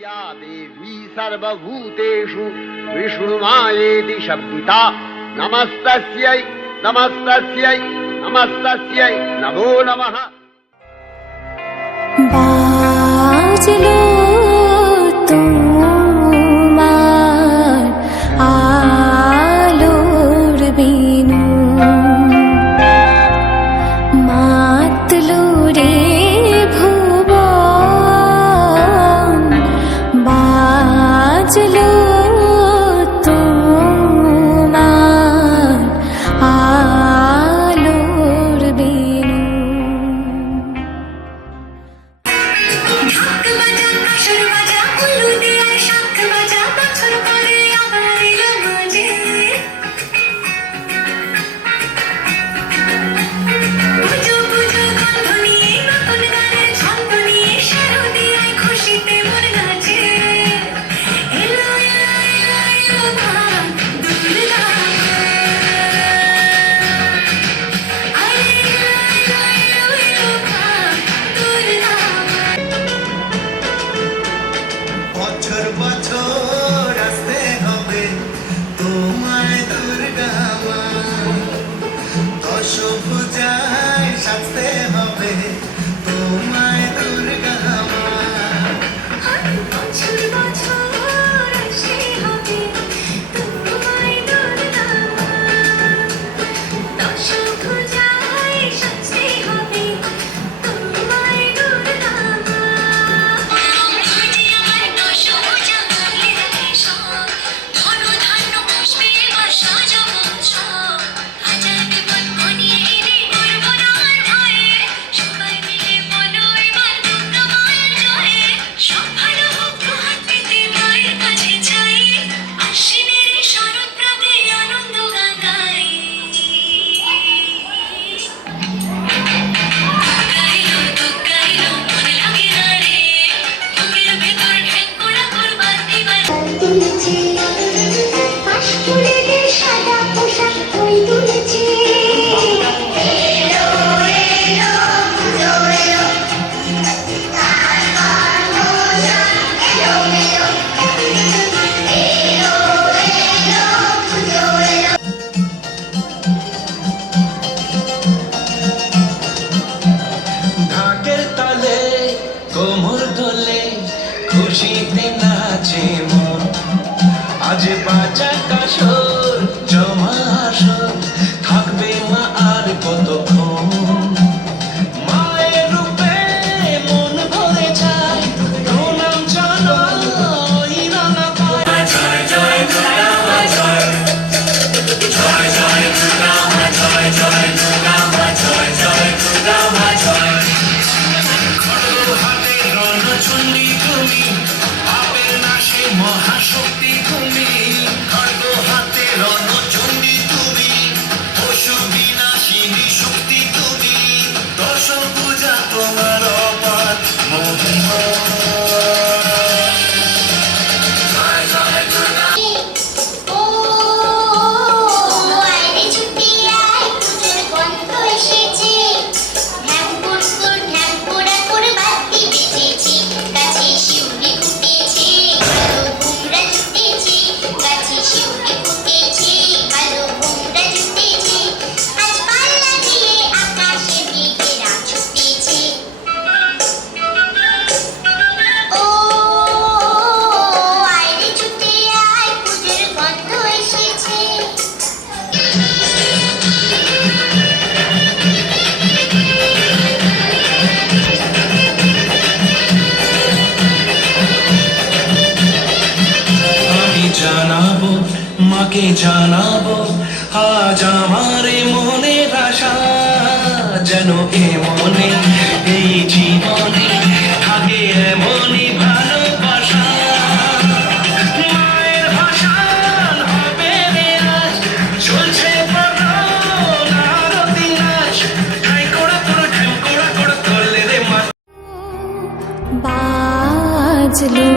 या देवी सर्वभूतेषु विष्णुमायेति शब्दिता नमस्तस्यै नमस्तस्यै नमस्तस्यै नमो नमः। बाजलो তোমার আলোর বিনু মাতলো রে ভুবন বাজলো তোমার আলোর বিনু। বছর বছর আসতে হবে তোমায় দুর্গা মা, দশভুজায় সাজতে হবে তোমায় দুর্গা মা। বছর বছর আসতে হবে তোমায় দুর্গা মা, দশভুজায় সাজতে হবে তোমায় দুর্গা মা। ঢাকের তালে কোমর দোলে খুশিতে নাচে মন, আজ বাজা কাসর জমা আসর থাকবে মা আর কতক্ষণ। মায়ের রূপে মন ভরে যায় প্রণাম জানাই রাঙা পায়ে। জয় জয় দুর্গা মা জয়, জয় জয় দুর্গা মা জয়, জয় দুর্গা মা জয়, জয় দুর্গা মা জয়। হাতে রণচণ্ডী তুমি, পাপের নাশে মহাশক্তি তুমি, খড়গ হাতে রণচণ্ডী তুমি, পশু বিনাশিনী শক্তি তুমি, দশভুজা তোমার অপার মহিমা। জয় জয় দুর্গা। ও আরে ছুটি আয় পুজোর গন্ধ এসেছে, ঢ্যাঙ্কুড়া করে বাতি বেজেছে, গাছে শিউলি ফুটেছে, ভালো ভোমরা জুটেছে, গাছে শিউলি ফুটেছে, ভালো ভোমরা জুটেছে, আজ পাল্লা দিয়ে আকাশে মেঘেরা ছুটেছে। ও আরে ছুটি আয় পুজোর গন্ধ এসেছে। আমি জানাবো মাকে জানাবো আজ আমার মনের আশা, যেন এ মনে এই জীবনে থাকে এমনই ভালোবাসা। মায়ের ভাষণ হবে রে আজ, চলছে প্রধান আরতি নাচ, ঢাইকোড়া করে করলে রে মা। বাজলো